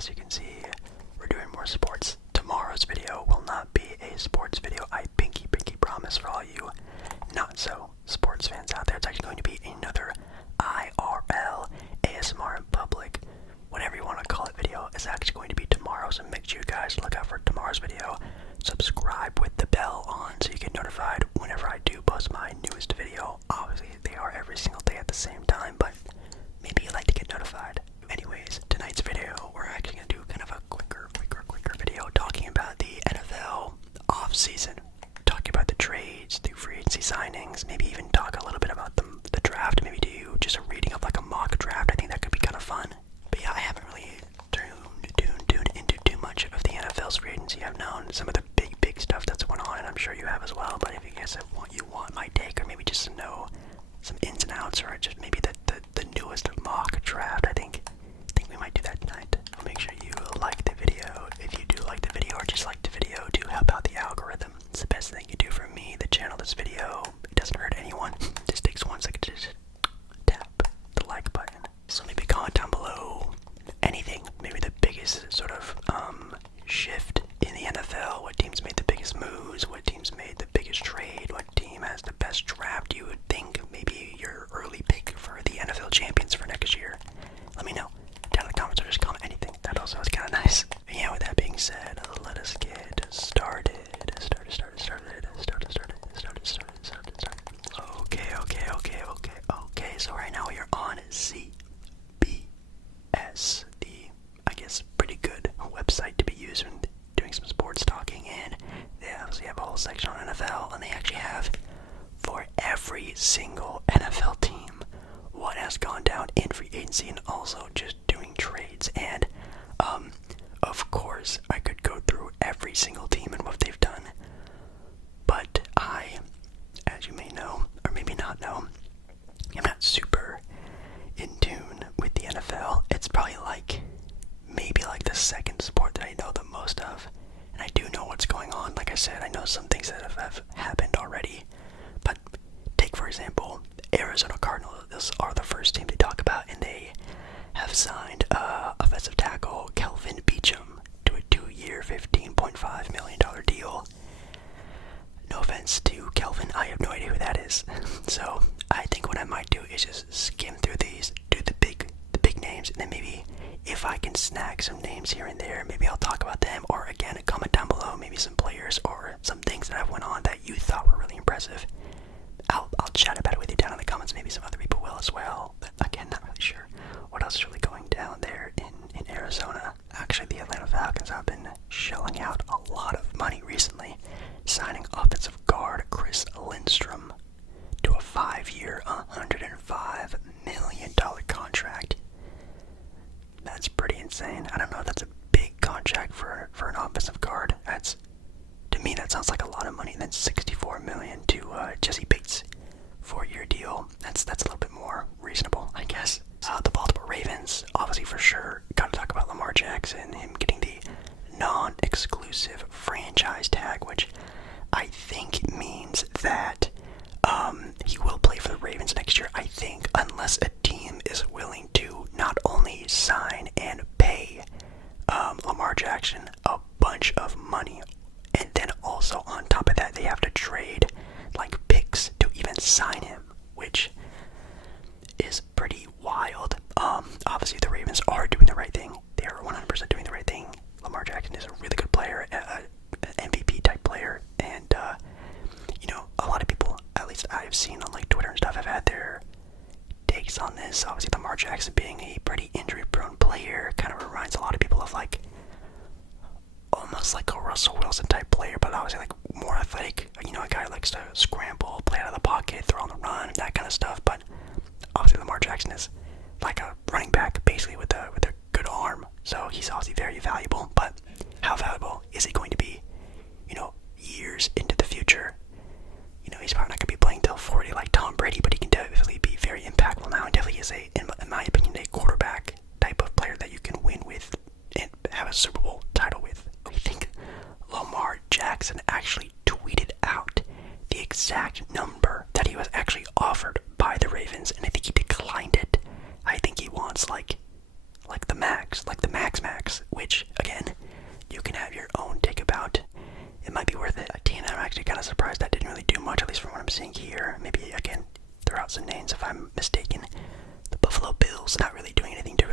as you can see, we're doing more sports. Tomorrow's video will not be a sports video. I pinky promise for all you not so sports fans out there. It's actually going to be another IRL ASMR in public, whatever you want to call it, video. It's actually going to be tomorrow, so make sure you guys look out for tomorrow's video. Subscribe with the bell on so you get notified whenever I do post my newest video. Obviously, they are every single day at the same time, but maybe you like to get notified. Anyways, tonight's video, we're actually going to do kind of a quicker video talking about the NFL off-season. Talking about the trades, the free agency signings, maybe even talk a little bit about the draft. Maybe do just a reading of like a mock draft. I think that could be kind of fun. But yeah, I haven't really tuned into too much of the NFL's free agency. I've known some of the big stuff that's went on, and I'm sure you have as well. But if you guys want my take, or maybe just to know some ins and outs, or just maybe the newest mock draft, I think we might do that tonight. I'll make sure you like the video. If you do like the video or just like the video, do help out the algorithm. It's the best thing you do for me, the channel, this video. It doesn't hurt anyone. It just takes 1 second to just tap the like button. So maybe comment down below anything. Maybe the biggest sort of shift in the NFL. What teams made the biggest moves? What teams made the biggest trade? What team has the best draft? You would think maybe your early pick for the NFL champions for next year. Let me know down in the comments, or just comment anything. That also is kind of nice. And yeah, with that being said, let us get started. Okay. So right now we are on CBS, the, I guess, pretty good website to be used when doing some sports talking. And they obviously have a whole section on NFL, and they actually have for every single NFL team what has gone down in free agency, and also just doing trades. And of course I could go through every single team and what they've done, but I, as you may know or maybe not know, I'm not super in tune with the NFL. It's probably maybe the second sport that I know the most of, and I do know what's going on. Like I said, I know some things that have happened already, but take for example Arizona Cardinals are the first team to talk about, and they have signed offensive tackle Kelvin Beachum to a 2-year, $15.5 million deal. No offense to Kelvin, I have no idea who that is. So I think what I might do is just skim through these, do the big names, and then maybe if I can snag some names here and there, maybe I'll talk about them. Or again, comment down below maybe some players or some things that have went on that you thought were really impressive. I'll chat about it with you down in the comments. Maybe some other people will as well. But again, not really sure what else is really going down there in Arizona. Actually, the Atlanta Falcons have been shelling out a lot of money recently, signing offensive guard Chris Lindstrom to a 5-year, $105 million contract. That's pretty insane. I don't know if that's a big contract for an offensive guard. To me, that sounds like a lot of money. And then $64 million to Jesse Bates, 4-year deal. That's a little bit more reasonable, I guess. The Baltimore Ravens, obviously for sure, got to talk about Lamar Jackson, him getting the non-exclusive franchise tag, which I think means that he will play for the Ravens next year. I think unless a team is willing to not only sign and pay Lamar Jackson a bunch of money, and then also on top of that they have to trade picks to even sign him, which is pretty wild. Obviously the Ravens are doing the right thing. They are 100% doing the right thing. Lamar Jackson is a really good player, an MVP type player, and a lot of people, at least I've seen on Twitter and stuff, have had their takes on this. Obviously Lamar Jackson being a pretty injury prone player kind of reminds a lot of people of almost like a Russell Wilson type player, but obviously more athletic, a guy who likes to scramble, play out of the pocket, throw on the run, that kind of stuff. But obviously Lamar Jackson is like a running back basically with a good arm, so he's obviously very valuable. But how valuable is he going to be years into the future? He's probably not going to be playing till 40 like Tom Brady, but he can definitely be very impactful now, and definitely is in my opinion, a quarterback type of player that you can win with and have a Super Bowl title with. I think Lamar Jackson actually tweeted out the exact number that he was actually offered by the Ravens, and I think he declined it. I think he wants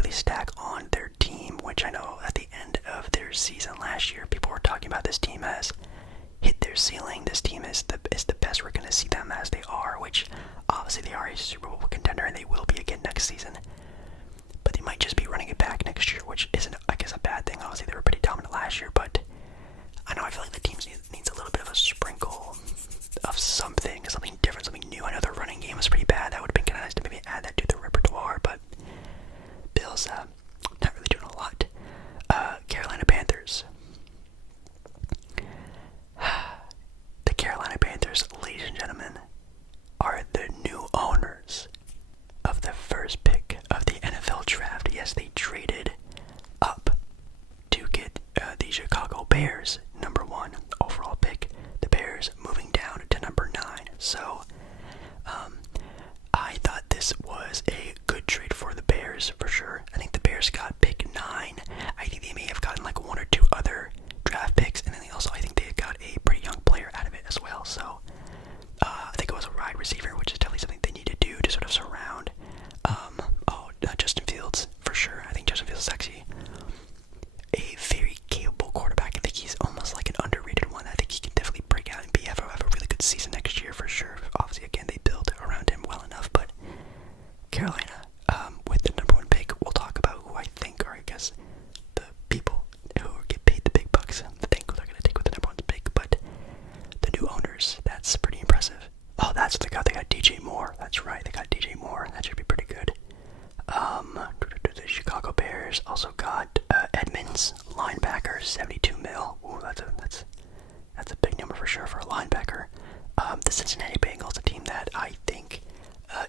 really stack on their team, which I know at the end of their season last year, people were talking about this team has hit their ceiling. This team is the best we're going to see them as they are, which obviously they are a Super Bowl contender, and they will be again next season. But they might just be running it back next year, which isn't, I guess, a bad thing. Obviously, they were pretty dominant last year, but I know I feel like the team needs a little bit of a sprinkle of something different, something new. I know their running game was pretty bad. That would have been kind of nice to maybe add that to the repertoire, but Bills not really doing a lot. Carolina Panthers. The Carolina Panthers, ladies and gentlemen, are the new owners of the first pick of the NFL draft. Yes, they traded up to get the Chicago Bears #1 overall pick. The Bears moving down to #9. So, I thought this was a good trade for the Bears for sure. I think the Bears got pick 9. I think they may have gotten like 1 or 2 other draft picks, and then I think they got a pretty young player out of it as well. So, I think it was a wide receiver, which is definitely something they need to do to sort of surround. Justin Fields for sure. I think Justin Fields is actually a very capable quarterback. I think he's almost like an underrated one. I think he can definitely break out and have a really good season next year for sure. Obviously, again, they built around him well enough, but Carolina, with the #1 pick, we'll talk about who I think are, I guess, the people who get paid the big bucks. I think they're going to take with the #1 pick, but the new owners, that's pretty impressive. Oh, that's what they got. They got DJ Moore. That's right, they got DJ Moore. That should be pretty good. The Chicago Bears also got Edmonds, linebacker, 72 mil. Ooh, that's a big number for sure for a linebacker. The Cincinnati Bengals, a team that I think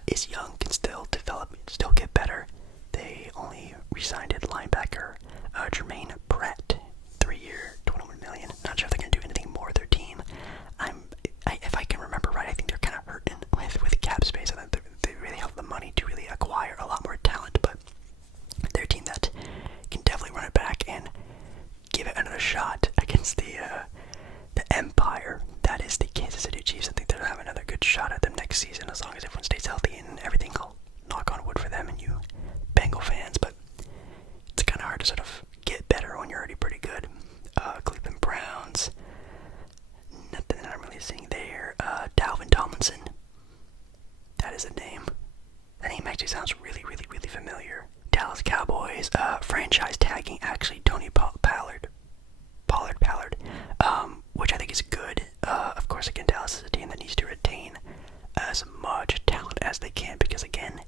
is young, can still develop, still get better. They only re-signed linebacker Jermaine Pratt, 3-year, $21 million. Not sure if they're gonna do anything more with their team. If I can remember right, I think they're kind of hurting with cap space. I think they really have the money to really acquire a lot more talent, but they're a team that can definitely run it back and give it another shot against the Empire that is the Kansas City Chiefs. I think they'll have another good shot at them next season as long as everyone stays healthy and everything. I'll knock on wood for them and you Bengal fans, but it's kind of hard to sort of get better when you're already pretty good. Cleveland Browns, nothing that I'm really seeing there. Dalvin Tomlinson, that is a name. That name actually sounds really, really, really familiar. Dallas Cowboys, franchise tagging actually Tony Pollard, which I think is good. Of course, again, Dallas is a team that needs to retain as much talent as they can, because again,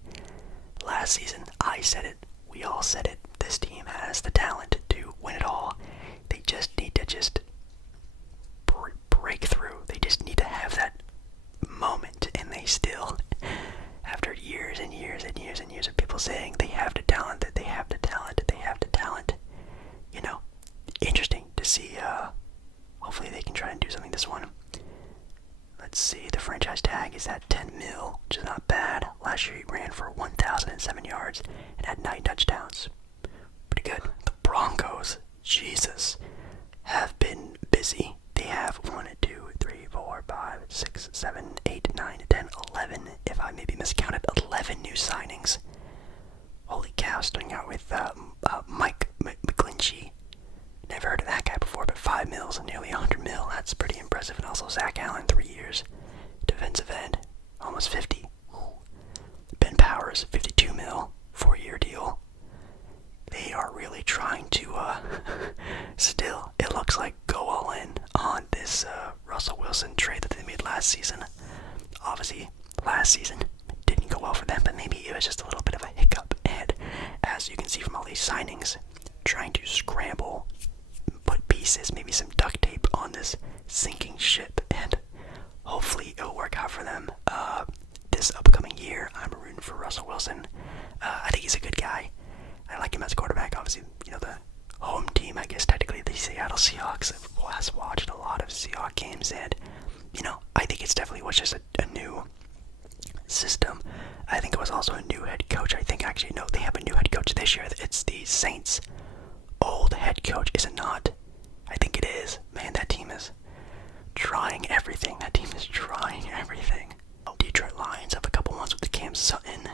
last season, I said it, we all said it, this team has the talent to win it all. They just need to break through. They just need to have that moment, and they still, after years and years and years and years of people saying they have the talent, that they have the talent, they have the talent, interesting to see. Hopefully they can try and do something this one. Let's see, the franchise tag is at 10 mil, which is not bad. Last year he ran for 1,007 yards and had 9 touchdowns. Pretty good. The Broncos, Jesus, have been busy. They have 1, 2, 3, 4, 5, 6, 7, 8, 9, 10, 11, if I maybe miscounted, 11 new signings. Holy cow, starting out with Mike McGlinchey. Never heard of that guy before, but 5 mils and nearly 100 mil. That's pretty impressive. And also Zach Allen, 3 years. Defensive end, almost 50. Ben Powers, 52 mil, 4-year deal. They are really trying to still, it looks like, go all in on this Russell Wilson trade that they made last season. Obviously, last season didn't go well for them, but maybe it was just a little bit of a hiccup. And as you can see from all these signings, trying to scramble, put pieces, maybe some duct tape on this sinking ship, and hopefully it'll work out for them. This upcoming year, I'm rooting for Russell Wilson. I think he's a good guy. I like him as a quarterback. Obviously, the home team, I guess, technically the Seattle Seahawks. I've watched a lot of Seahawks games, and, I think it's definitely was just a new system. I think it was also a new head coach. I think, actually, no, they have a new head coach this year. It's the Saints' old head coach, is it not? I think it is. Man, that team is trying everything. Detroit Lions have a couple ones with the Cam Sutton.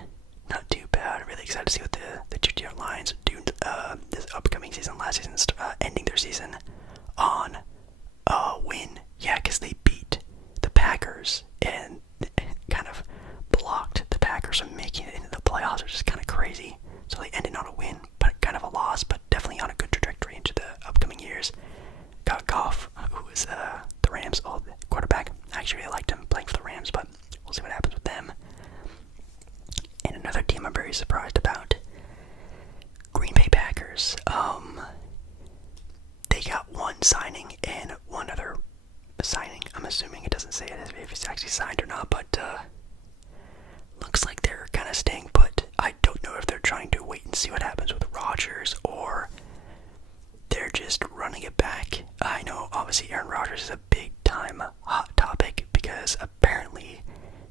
Not too bad. Really excited to see what the Detroit Lions regular season on a win. Yeah, because they beat the Packers and kind of blocked the Packers from making it into the playoffs, which is kind of crazy. So they ended on a win, but kind of a loss, but definitely on a good trajectory into the upcoming years. Got Goff, who was the Rams' old quarterback. I actually really liked him playing for the Rams, but we'll see what happens with them. And another team I'm very surprised about, Green Bay Packers. They got one signing and one other signing. I'm assuming it doesn't say it if it's actually signed or not, but looks like they're kind of staying put. I don't know if they're trying to wait and see what happens with Rodgers or they're just running it back. I know obviously Aaron Rodgers is a big time hot topic because apparently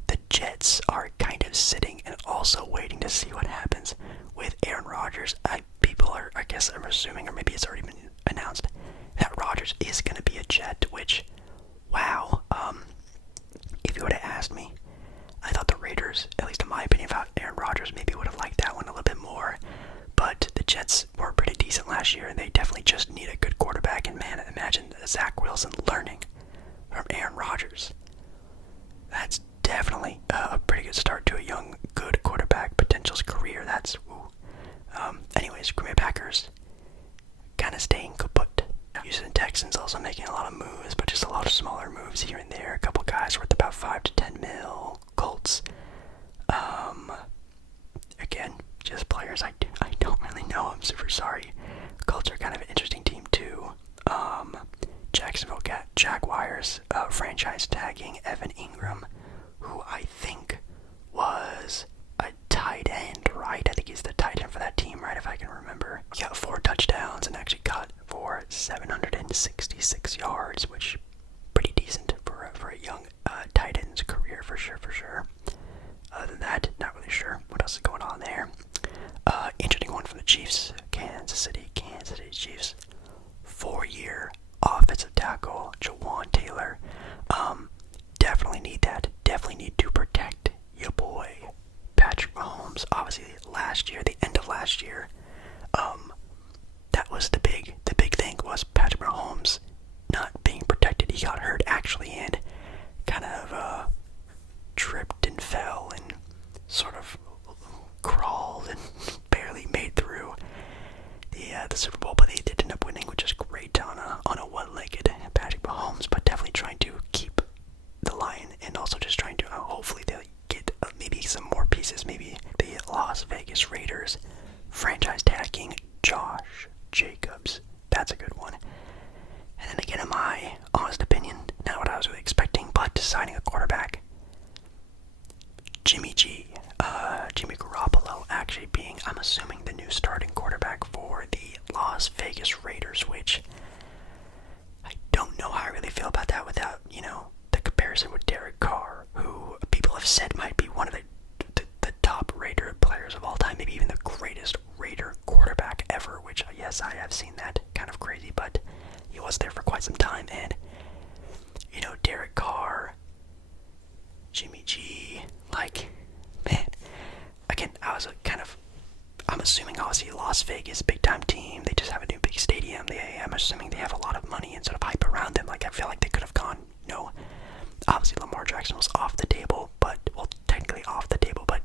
the Jets are kind of sitting and also waiting to see what happens with Aaron Rodgers. People are, I guess I'm assuming, or maybe it's already been announced, that Rodgers is going to be a Jet, which, wow, if you would have asked me, I thought the Raiders, at least in my opinion, about Aaron Rodgers, maybe would have liked that one a little bit more, but the Jets were pretty decent last year, and they definitely just need a good quarterback, and man, imagine Zach Wilson learning from Aaron Rodgers. That's definitely a pretty good start to a young, good quarterback potential's career. That's, ooh. Anyways, Green Bay Packers kind of staying kaput. Houston Texans also making a lot of moves, but just a lot of smaller moves here and there. A couple guys worth about 5 to 10 mil. Colts, again, just players I don't really know. I'm super sorry. Colts are kind of an interesting team too. Jacksonville Jaguars, franchise tagging Evan Ingram, who I think was a tight end, right? I think he's the tight end for that team, right? If I can remember. He got 4 touchdowns and actually got for 766 yards, which pretty decent for a young tight end's career for sure. Other than that, not really sure what else is going on there. Interesting one from the Chiefs, Kansas City Chiefs. 4-year offensive tackle, Jawan Taylor. Definitely need that. Definitely need to protect your boy, Patrick Mahomes. Obviously, the end of last year, that was the big thing was Patrick Mahomes not being protected. He got hurt actually and kind of tripped and fell and sort of crawled and barely made through the Super Bowl, but they did end up winning, which is great on a one-legged Patrick Mahomes, but definitely trying to keep the line and also just trying to hopefully they'll get maybe some more pieces. Maybe the Las Vegas Raiders franchise tagging Josh Jacobs. That's a good one. And then again, in my honest opinion, not what I was really expecting, but signing a quarterback, Jimmy Garoppolo actually being, I'm assuming, the new starting quarterback for the Las Vegas Raiders, which I don't know how I really feel about that without, the comparison with Derek Carr, who people have said might be one of the top Raider players of all time, maybe even the greatest Raider quarterback ever, which, yes, I have seen that. Kind of crazy, but he was there for quite some time, and, Derek Carr, Jimmy G, man, again, I'm assuming obviously Las Vegas, big time team, they just have a new big stadium, I'm assuming they have a lot of money and sort of hype around them, I feel like they could have gone, obviously Lamar Jackson was off the table, technically off the table, but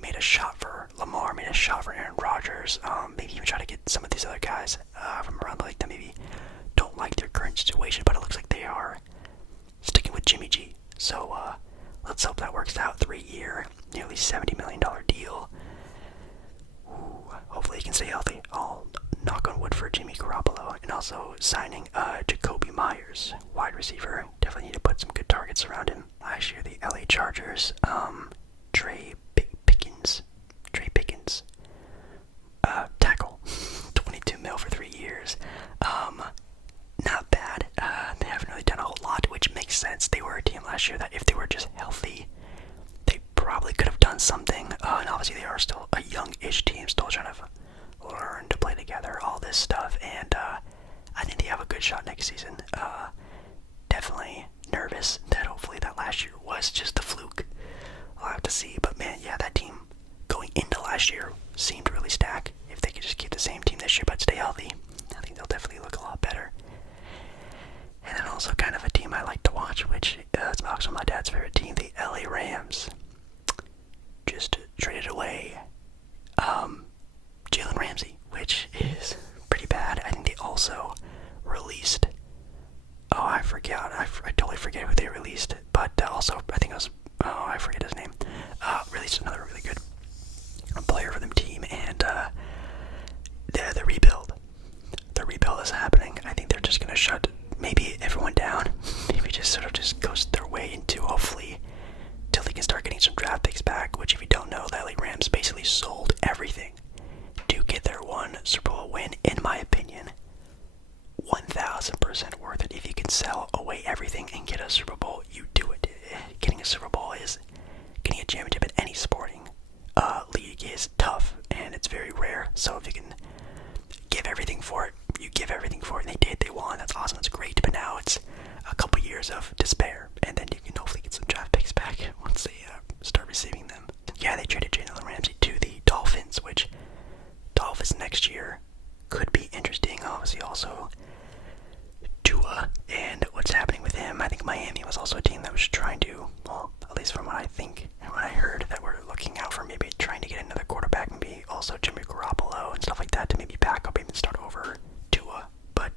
made a shot for Lamar, made a shot for Aaron Rodgers, maybe even try to get some of these other guys from around the league that maybe don't like their current situation, but it looks like they are sticking with Jimmy G, so let's hope that works out. 3-year, nearly $70 million deal. Ooh, hopefully he can stay healthy. I'll knock on wood for Jimmy Garoppolo. And also signing Jacoby Myers, wide receiver. Definitely need to put some good targets around him. Last year, the LA Chargers, Trey Pickens, tackle, 22 mil for 3 years. Not bad. They haven't really done a whole lot, which makes sense. They were a team last year that if they were just healthy, they probably could have done something. And obviously they are still a young-ish team, still trying to learn to play together, all this stuff. And I think they have a good shot next season. Definitely nervous that hopefully that last year was just a fluke. I'll have to see. But man, the rebuild. The rebuild is happening. I think they're just gonna shut maybe everyone down. Maybe just sort of just goes their way into hopefully till they can start getting some draft picks back. Which, if you don't know, the LA Rams basically sold everything to get their one Super Bowl win. In my opinion, 1,000% worth it. If you can sell away everything and get a Super Bowl, you do it. Getting a Super Bowl is getting a championship in any sporting league is tough, and it's very rare. So if you can give everything for it, you give everything for it. And they did. They won. That's awesome. That's great. But now it's a couple years of despair, and then you can hopefully get some draft picks back once they start receiving them. Yeah, they traded Jalen Ramsey to the Dolphins, which Dolphins next year could be interesting. Obviously, also Tua and what's happening with him. I think Miami was also a team that was trying to, well, at least from what I think and what I heard, that we're looking out for maybe trying to get another quarterback, maybe also Jimmy Garoppolo and stuff like that to maybe back up, even start over Tua. But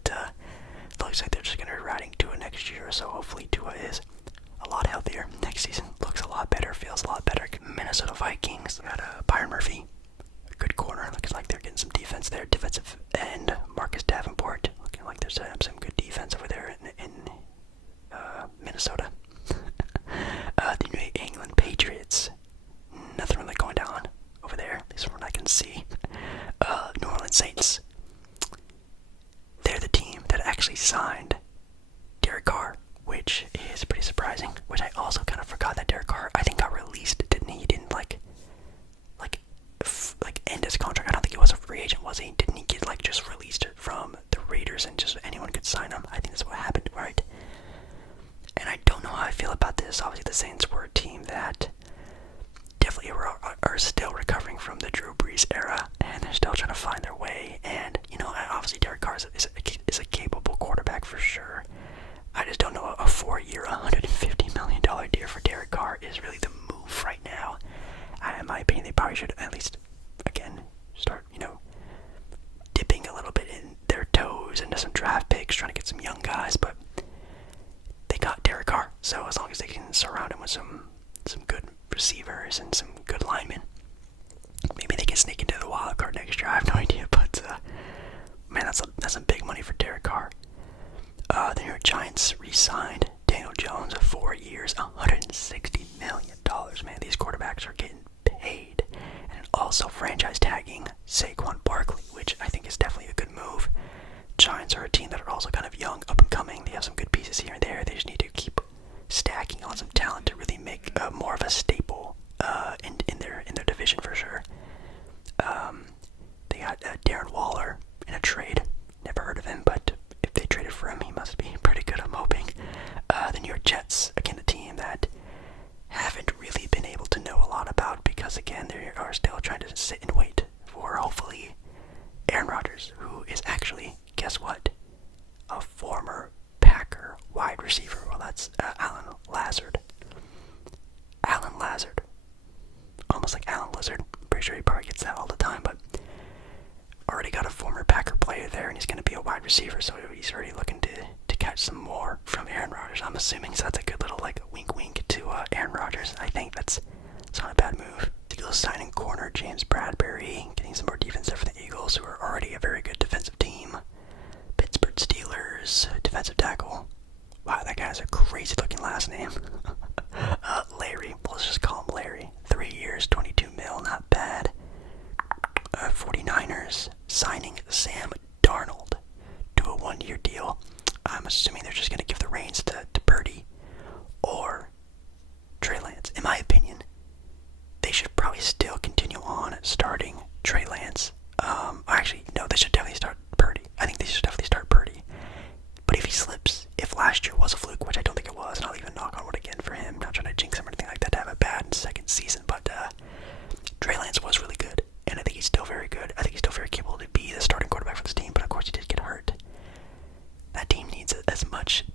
it looks like they're just going to be riding Tua next year, so hopefully Tua is a lot healthier next season. Looks a lot better, feels a lot better. Minnesota Vikings got Byron Murphy, a good corner. Looks like they're getting some defense there. Defensive end Marcus Davenport, looking like they're setting up some good defense over there in Minnesota. The New England Patriots, nothing really going down over there, at least from what I can see. New Orleans Saints, they're the team that actually signed Derek Carr, which is pretty surprising. Which I also kind of forgot that Derek Carr, I think, got released, didn't he? He didn't like end his contract. I don't think he was a free agent, was he? Didn't he get just released from the Raiders and just anyone could sign him? I think that's what happened, right? And I don't know how I feel about this. Obviously, the Saints were a team that definitely are still recovering from the Drew Brees era, and they're still trying to find their way. And obviously Derek Carr is a capable quarterback for sure. I just don't know, a 4-year, $150 million deal for Derek Carr is really the move right now. In my opinion, they probably should at least, again, start, dipping a little bit in their toes into some draft picks, trying to get some young guys. But they got Derek Carr, so as long as they can surround him with some good receivers and some good linemen, maybe they can sneak into the wild card next year. I have no idea, but man, that's some big money for Derek Carr. The New York Giants re-signed Daniel Jones, 4 years, $160 million. Man, these quarterbacks are getting paid. And also franchise tagging Saquon Barkley, which I think is definitely a good move. Giants are a team that are also kind of young, up and coming. They have some good pieces here and there. They just need to keep stacking on some talent to really make more of a staple in their division for sure. They got Darren Waller in a trade. Never heard of him, but if they traded for him, he must be pretty good, I'm hoping. The New York Jets, again, a team that haven't really been able to know a lot about because, again, they are still trying to sit and wait for, hopefully, Aaron Rodgers, who is actually, guess what, a former Packer wide receiver. Well, that's Alan Lazard. Alan Lazard. Almost like Alan Lizard. I'm pretty sure he probably gets that all the time, but already got a former Packer player there, and he's going to be a wide receiver, so he's already looking to catch some more from Aaron Rodgers, I'm assuming. So that's a good little wink to Aaron Rodgers. I think that's not a bad move. The Eagles signing corner James Bradbury, getting some more defense there for the Eagles, who are already a very good defensive team. Pittsburgh Steelers defensive tackle. Wow, that guy has a crazy looking last name. Larry, let's just call him Larry. 3 years, $22 million, not bad. 49ers signing Sam Darnold to a 1-year deal. I'm assuming they're just going to give the reins to Purdy or Trey Lance. In my opinion, they should probably still continue on starting Trey Lance. Actually, no, they should definitely start Purdy. I think they should definitely start Purdy. But if he slips, if last year was a fluke, which I don't think it was, and I'll even knock on wood again for him, not trying to jinx him or anything like that to have a bad second season, but Trey Lance was really good, and I think he's still very good. I think he's still very capable to be the starting quarterback for this team, but of course he did get hurt. That team needs as much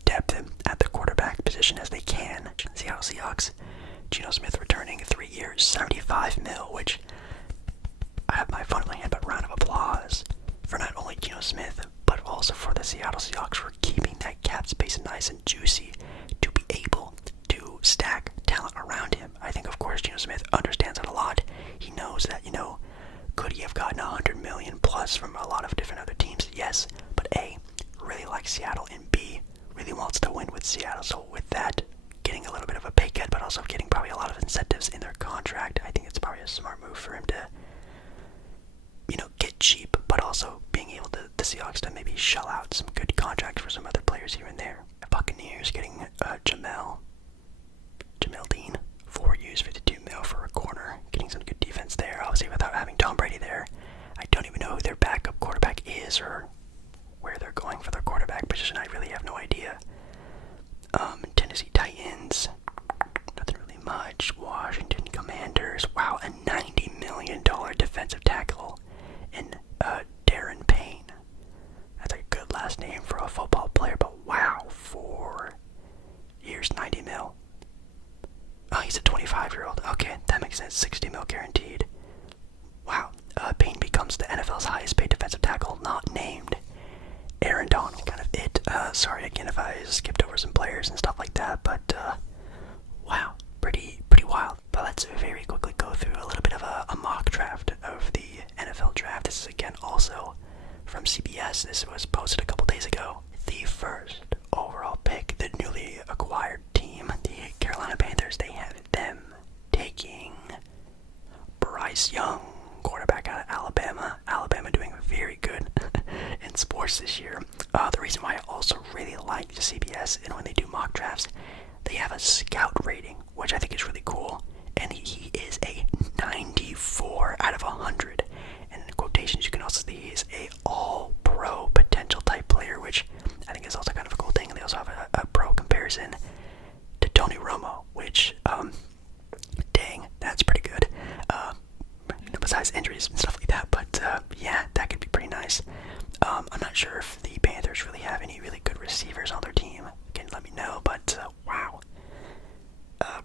lot of different other teams, yes, but A, really likes Seattle, and B, really wants to win with Seattle. So with that, getting a little bit of a pay cut, but also getting probably a lot of incentives in their contract, I think it's probably a smart move for him to, get cheap, but also being able to, the Seahawks to maybe shell out some good contracts for some other players here and there. The Buccaneers getting Jamel Dean, 4 years, $52 million for a corner, getting some good defense there. Obviously, without having Tom Brady there, I don't even know who their backup quarterback is or where they're going for their quarterback position. I really have no idea. Tennessee Titans, nothing really much. Washington Commanders, wow, a $90 million defensive tackle in Darren Payne. That's a good last name for a football player, but wow, 4 years, $90 million. Oh, he's a 25-year-old. Okay, that makes sense. $60 million guaranteed. Wow. Payne becomes the NFL's highest paid defensive tackle, not named Aaron Donald. Kind of it. Sorry again if I skipped over some players and stuff like that, but wow, pretty wild. But let's very quickly go through a little bit of a mock draft of the NFL draft. This is again also from CBS. This was posted a couple days ago. The first overall pick, the newly acquired team, the Carolina Panthers, they have them taking Bryce Young, quarterback out of Alabama. Alabama doing very good in sports this year. The reason why I also really like the CBS, and when they do mock drafts, they have a scout rating, which I think is really cool, and he is a 94 out of 100. And in quotations, you can also see he's a all-pro potential type player, which I think is also kind of a cool thing. And they also have a pro comparison to Tony Romo, which, dang, that's pretty good. Besides injuries and stuff like that, but yeah, that could be pretty nice. I'm not sure if the Panthers really have any really good receivers on their team. Again, let me know, but wow.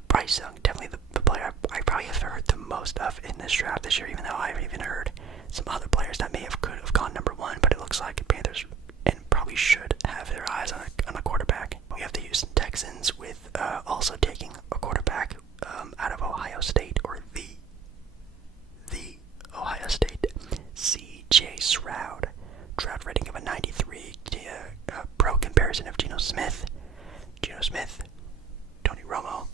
Bryce Young, definitely the player I probably have heard the most of in this draft this year, even though I haven't even heard some other players that could have gone number 1, but it looks like the Panthers and probably should have their eyes on a quarterback. We have the Houston Texans with also taking a quarterback out of Ohio State, or the Ohio State, C.J. Stroud. Draft rating of a 93, pro comparison of Geno Smith, Tony Romo.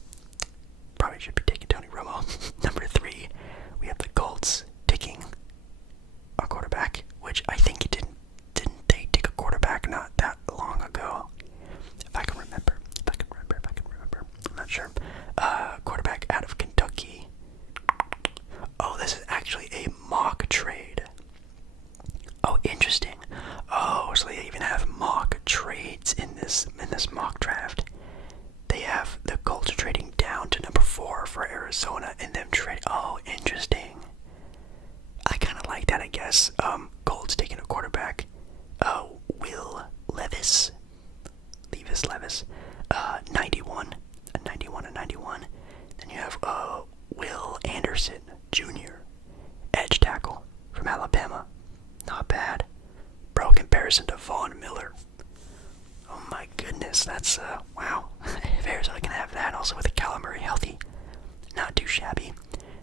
Probably should be taking Tony Romo. Number 3, we have the Colts taking a quarterback, which I think didn't they take a quarterback not that long ago? If I can remember. I'm not sure. Quarterback out of Kentucky. Oh, this is actually a mock trade. Oh, interesting. Oh, so they even have mock trades in this mock draft. They have the Colts trading down to number 4 for Arizona, and them trading. Oh, interesting. I kind of like that, I guess. Colts taking a quarterback. Will Levis. 91. A 91. Then you have Will Anderson Jr., edge tackle from Alabama. Not bad. Bro, comparison to Von Miller. Oh my goodness, that's, wow. If Arizona can have that, also with Kyler Murray healthy, not too shabby.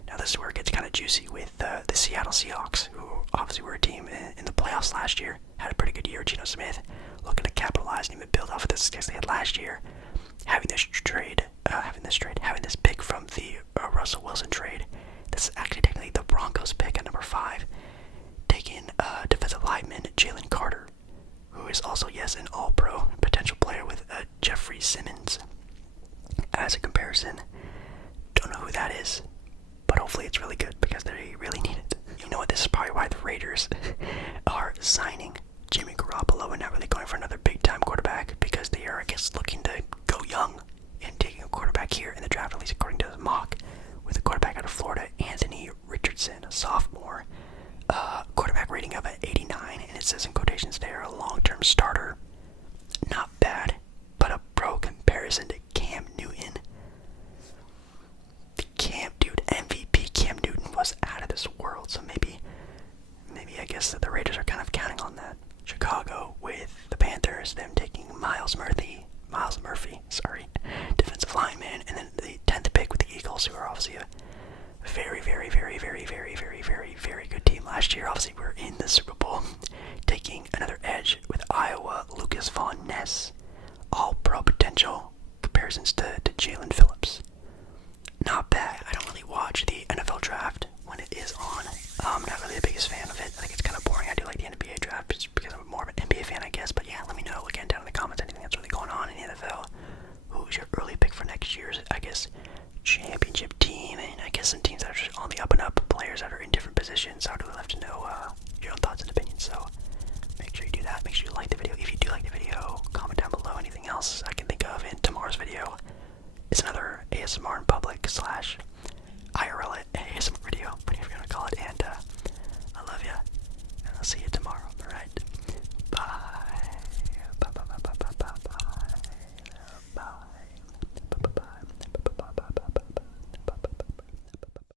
Now this is where it gets kind of juicy with the Seattle Seahawks, who obviously were a team in the playoffs last year, had a pretty good year. Geno Smith looking to capitalize and even build off of the success they had last year. Having this pick from the Russell Wilson trade. This is actually technically the Broncos pick at number 5, taking defensive lineman Jalen Carter, who is also, yes, an all-pro potential player with Jeffrey Simmons. As a comparison, don't know who that is, but hopefully it's really good because they really need it. You know what, this is probably why the Raiders are signing Jimmy Garoppolo and not really going for another big-time quarterback, because they are, I guess, looking to go young and taking a quarterback here in the draft, at least according to the mock, with a quarterback out of Florida, Anthony Richardson, a sophomore, quarterback rating of an 89, and it says in quotations there, a long-term starter. Not bad, but a pro comparison to Cam Newton. MVP Cam Newton was out of this world, so maybe I guess position, so I'd really love to know your own thoughts and opinions. So make sure you do that. Make sure you like the video. If you do like the video, comment down below anything else I can think of. And tomorrow's video is another ASMR in public / IRL